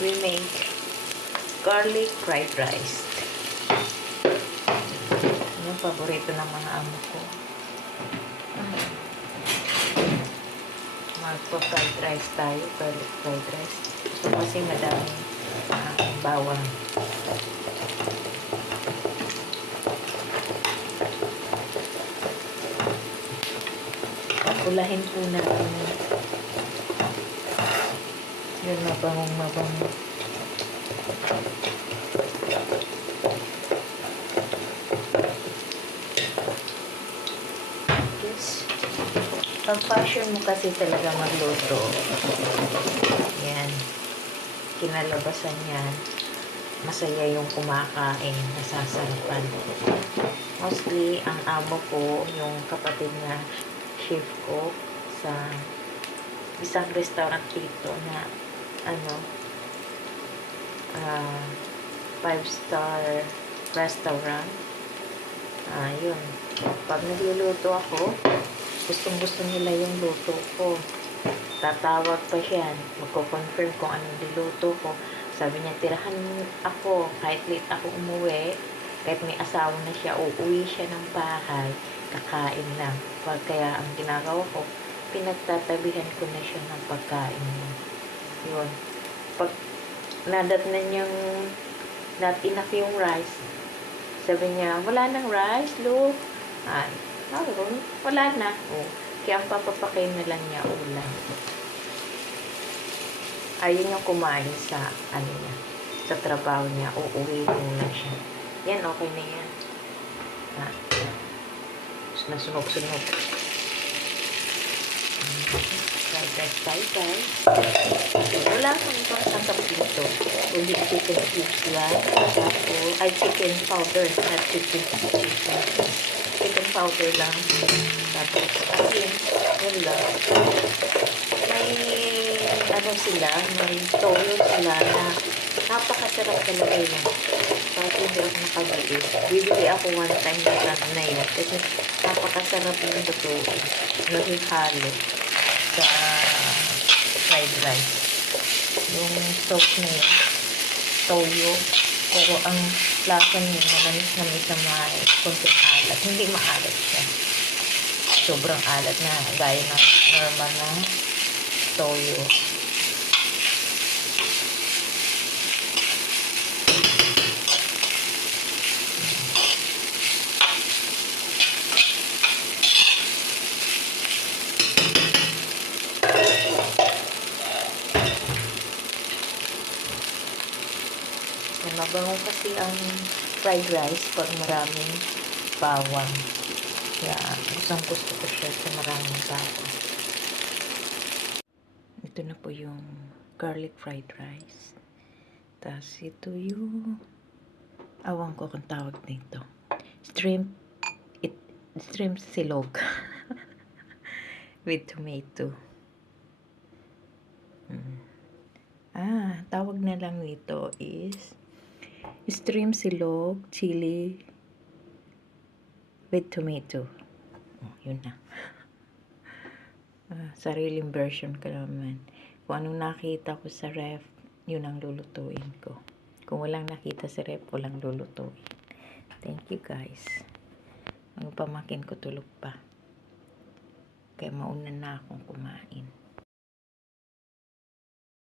we make garlic fried rice. Yung paborito ng mga amo ko. Magpa-fried rice tayo, garlic fried rice. So kasi madaming bawang. Ulahin po natin yun, mabangong. Yes. Pag passion mo kasi talaga magluto, yan, kinalabasan yan, masaya yung kumakain, nasasarapan. Mostly, ang amo ko, yung kapatid na chef ko sa isang restaurant dito na 5-star restaurant. Yun. Pag nagluluto ako, gustong-gusto nila yung luto ko. Tatawag pa siya, magko-confirm kung anong niluto ko. Sabi niya, tirahan ako, kahit late ako umuwi, kahit may asawa na siya, uuwi siya ng bahay, kakain lang. Kaya ang ginagawa ko, pinagtatabihan ko na siya ng pagkain niya. Yun. Pag nadat na niyang not enough yung rice, sabi niya, wala nang rice, Lu. Wala na. Kaya ang papapakain na lang niya ulam. Ayun yung kumain sa niya, sa trabaho niya, uuwi na siya. Yan, okay na yan. Nasunog-sunog. Fried rice tayo, guys. Wala kang ibang sasap dito. Kundi chicken cubes lang. Tapos, chicken powder. Not chicken cubes. Chicken powder lang. Tapos, ayun. Yun lang. May toyo sila na napakasarap talaga yun. Kahit hindi ako nakabili. Bibili ako one time na yun. Kasi napakasarap yung lutuin. Nahihalo sa fried rice. Yung sauce na yun, toyo. Pero ang lasa niya, manamis na may konting alat. Hindi maalat siya. Sobrang alat na, gaya ng normal na toyo. Mabango kasi ang fried rice pag maraming bawang. Kaya gusto ko siya sa maraming bawang. Ito na po yung garlic fried rice. Tapos ito yung awang ko kung tawag nito. Shrimp silog with tomato. Tawag na lang nito is shrimp silog chili with tomato. Yun na. Sariling version ko naman. Kung anong nakita ko sa ref, yun ang lulutuin ko. Kung walang nakita sa ref, walang lulutuin. Thank you, guys. Ang pamangkin ko tulog pa. Kaya mauna na akong kumain.